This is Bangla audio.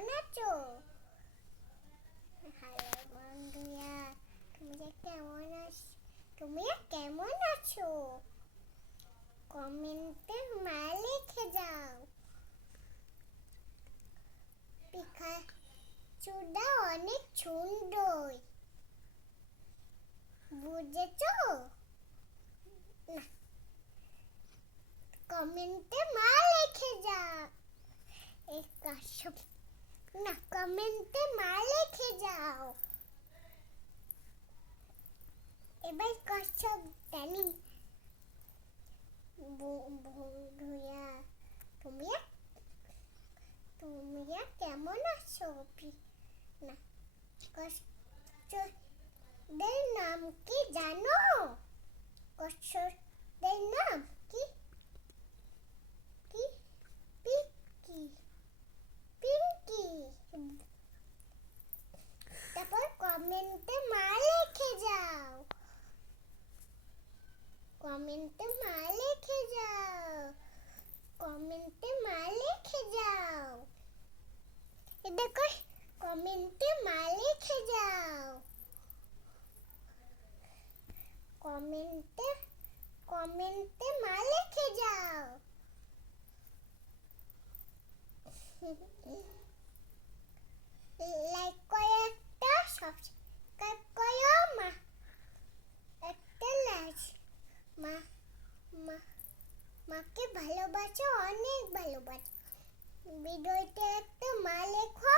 কেমন আছো? হ্যালো বন্ধুরা, তুমি কেমন আছো? কমেন্টে মা লিখে যাও। পিকাচুটা অনেক সুন্দর, বুঝেছো? না, কমেন্টে মা লিখে যাও। না, কমেন্টে মা লিখে যাও। এবার কচ্ছপ জানি বন্ধুরা, তুমি কেমন আছো? না, কচ্ছপদের নাম কি জানো? কচ্ছপদের নাম কি? কি? পিঙ্কি। পিঙ্কি। তারপর কমেন্টে মা লিখে যাও। কমেন্টে মা লিখে যাও। কমেন্টে মা লিখে যাও। দেখো, কমেন্টে মা লিখে যাও। কমেন্টে মা লিখে যাও। লাইক করো, একটা সাবস্ক্রাইব করো। একটা লাইক। মা মা মাকে ভালোবাসো, অনেক ভালোবাসো। ভিডিওতে একটা মা লেখো।